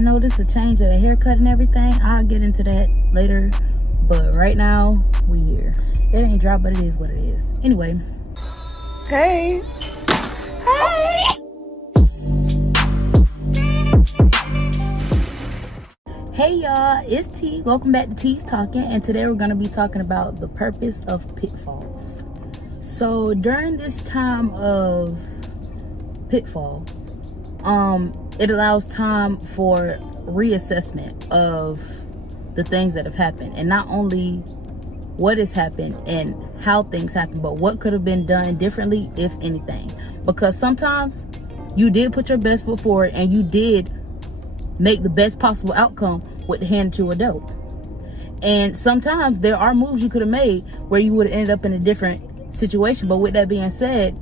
I know this is a change of the haircut and everything. I'll get into that later. But right now, we here. It ain't dropped, but it is what it is. Anyway. Hey. Hey. Hey y'all, it's T. Welcome back to T's Talking. And today we're going to be talking about the purpose of pitfalls. So during this time of pitfall, it allows time for reassessment of the things that have happened, and not only what has happened and how things happen, but what could have been done differently, if anything. Because sometimes you did put your best foot forward and you did make the best possible outcome with the hand that you were dealt. And sometimes there are moves you could have made where you would have ended up in a different situation. But with that being said,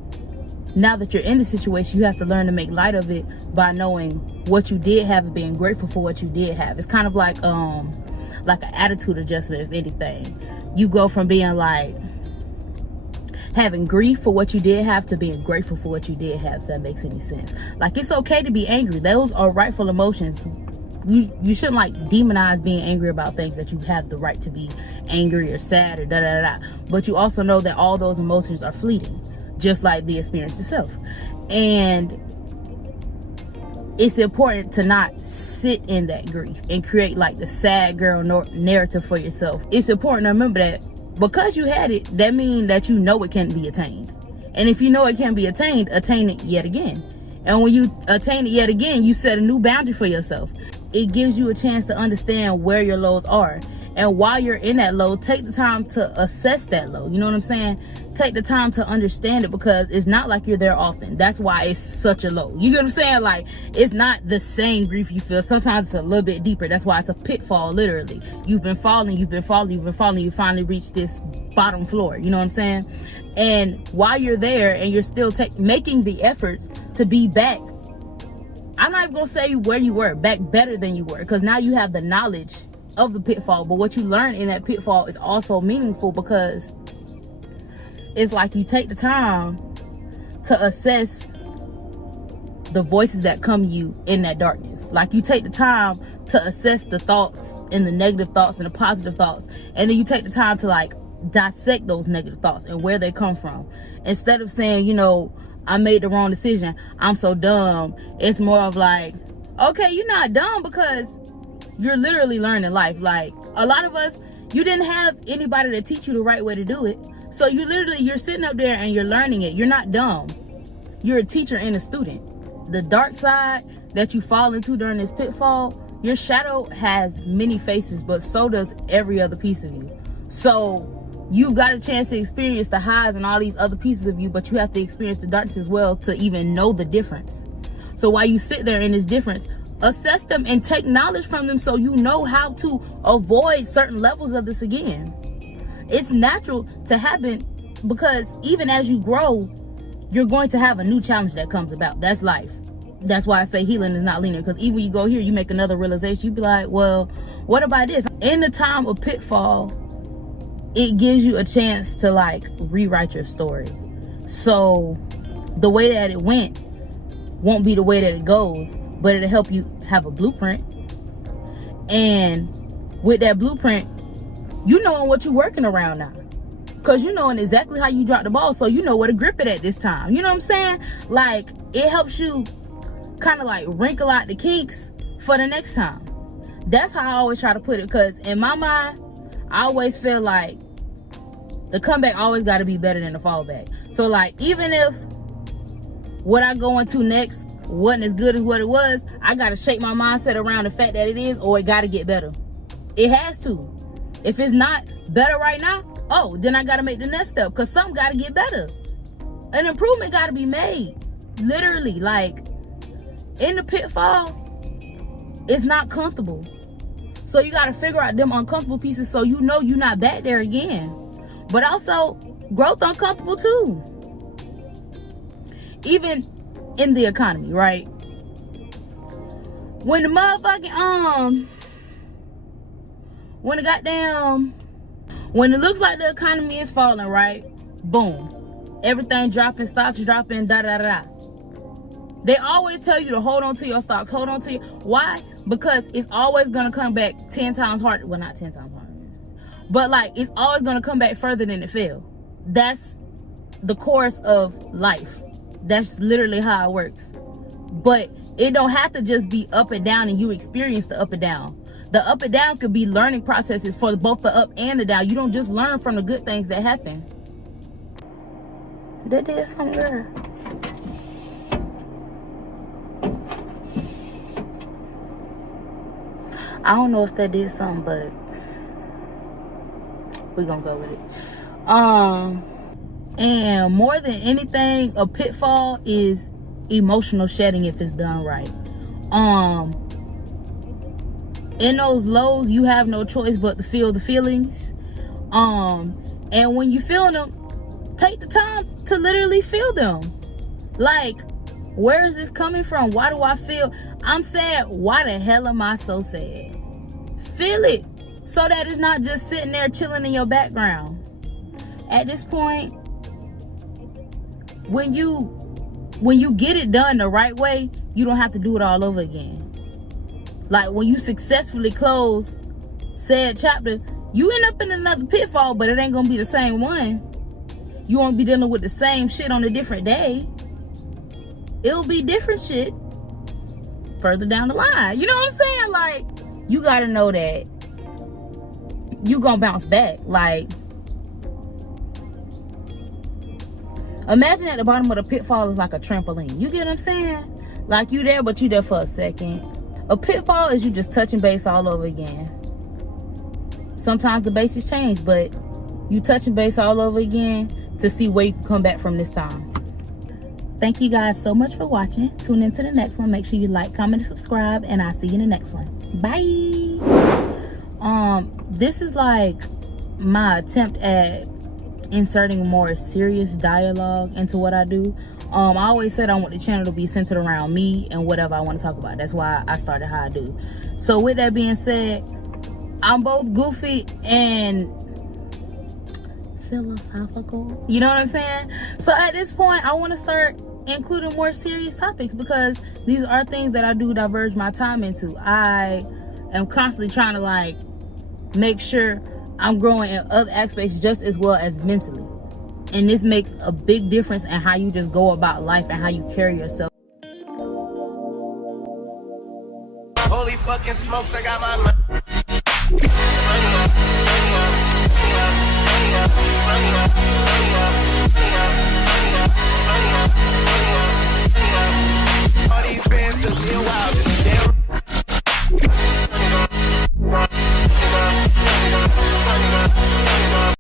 now that you're in the situation, you have to learn to make light of it by knowing what you did have and being grateful for what you did have. It's kind of like an attitude adjustment, if anything. You go from being like having grief for what you did have to being grateful for what you did have, if that makes any sense. Like, it's okay to be angry. Those are rightful emotions. You shouldn't like demonize being angry about things that you have the right to be angry or sad or da-da-da-da. But you also know that all those emotions are fleeting, just like the experience itself. And it's important to not sit in that grief and create like the sad girl narrative for yourself. It's important to remember that because you had it, that means that you know it can be attained. And if you know it can be attained, attain it yet again. And when you attain it yet again, you set a new boundary for yourself. It gives you a chance to understand where your lows are. And while you're in that low, take the time to assess that low. You know what I'm saying? Take the time to understand it, because it's not like you're there often. That's why it's such a low. You get what I'm saying? Like, it's not the same grief you feel. Sometimes it's a little bit deeper. That's why it's a pitfall, literally. You've been falling, you finally reached this bottom floor. You know what I'm saying? And while you're there and you're still making the efforts to be back, I'm not even gonna say where you were, back better than you were, because now you have the knowledge of the pitfall. But what you learn in that pitfall is also meaningful, because it's like you take the time to assess the voices that come to you in that darkness. Like, you take the time to assess the thoughts and the negative thoughts and the positive thoughts, and then you take the time to like dissect those negative thoughts and where they come from. Instead of saying, you know, I made the wrong decision, I'm so dumb, it's more of like, okay, you're not dumb, because you're literally learning life. Like, a lot of us, you didn't have anybody to teach you the right way to do it. So you're sitting up there and you're learning it. You're not dumb. You're a teacher and a student. The dark side that you fall into during this pitfall, your shadow has many faces, but so does every other piece of you. So you've got a chance to experience the highs and all these other pieces of you, but you have to experience the darkness as well to even know the difference. So while you sit there in this difference, assess them and take knowledge from them, so you know how to avoid certain levels of this again. It's natural to happen, because even as you grow, you're going to have a new challenge that comes about. That's life. That's why I say healing is not linear, because even when you go here, you make another realization. You be like, well, what about this? In the time of pitfall, it gives you a chance to like rewrite your story. So the way that it went won't be the way that it goes, but it'll help you have a blueprint. And with that blueprint, you know what you're working around now, because you knowing exactly how you drop the ball, so you know where to grip it at this time. You know what I'm saying? Like, it helps you kind of like wrinkle out the kinks for the next time. That's how I always try to put it, because in my mind, I always feel like the comeback always got to be better than the fallback. So like, even if what I go into next wasn't as good as what it was, I got to shape my mindset around the fact that it is, or it got to get better. It has to. If it's not better right now, oh, then I got to make the next step, because something got to get better. An improvement got to be made. Literally, like, in the pitfall, it's not comfortable. So you got to figure out them uncomfortable pieces, so you know you're not back there again. But also, growth uncomfortable too. Even in the economy, right? When the motherfucking, when it looks like the economy is falling, right? Boom. Everything dropping, stocks dropping, da da da da. They always tell you to hold on to your stocks, hold on to your, why? because it's always gonna come back 10 times harder. Well, not 10 times harder, but like it's always gonna come back further than it fell. That's the course of life. That's literally how it works. But it don't have to just be up and down and you experience the up and down. The up and down could be learning processes for both the up and the down. You don't just learn from the good things that happen. That did something, girl. I don't know if that did something, but we're gonna go with it. And more than anything, a pitfall is emotional shedding if it's done right. In those lows, you have no choice but to feel the feelings. And when you feel them, take the time to literally feel them. Like, where is this coming from? Why do I feel I'm sad? Why the hell am I so sad? Feel it, so that it's not just sitting there chilling in your background. At this point, when you get it done the right way, you don't have to do it all over again. Like when you successfully close said chapter, you end up in another pitfall, but it ain't gonna be the same one. You won't be dealing with the same shit on a different day. It'll be different shit further down the line. You know what I'm saying? Like, you gotta know that you gonna bounce back. Like, imagine at the bottom of the pitfall is like a trampoline. You get what I'm saying? Like, you there, but you there for a second. A pitfall is you just touching base all over again. Sometimes the bases change, but you touching base all over again to see where you can come back from this time. Thank you guys so much for watching. Tune into the next one. Make sure you like, comment, and subscribe, and I'll see you in the next one. Bye. This is like my attempt at inserting more serious dialogue into what I do. I always said I want the channel to be centered around me and whatever I want to talk about. That's why I started how I do. So with that being said, I'm both goofy and philosophical. You know what I'm saying? So at this point, I want to start including more serious topics because these are things that I do diverge my time into. I am constantly trying to like make sure I'm growing in other aspects just as well as mentally. And this makes a big difference in how you just go about life and how you carry yourself. Holy fucking smokes, I got my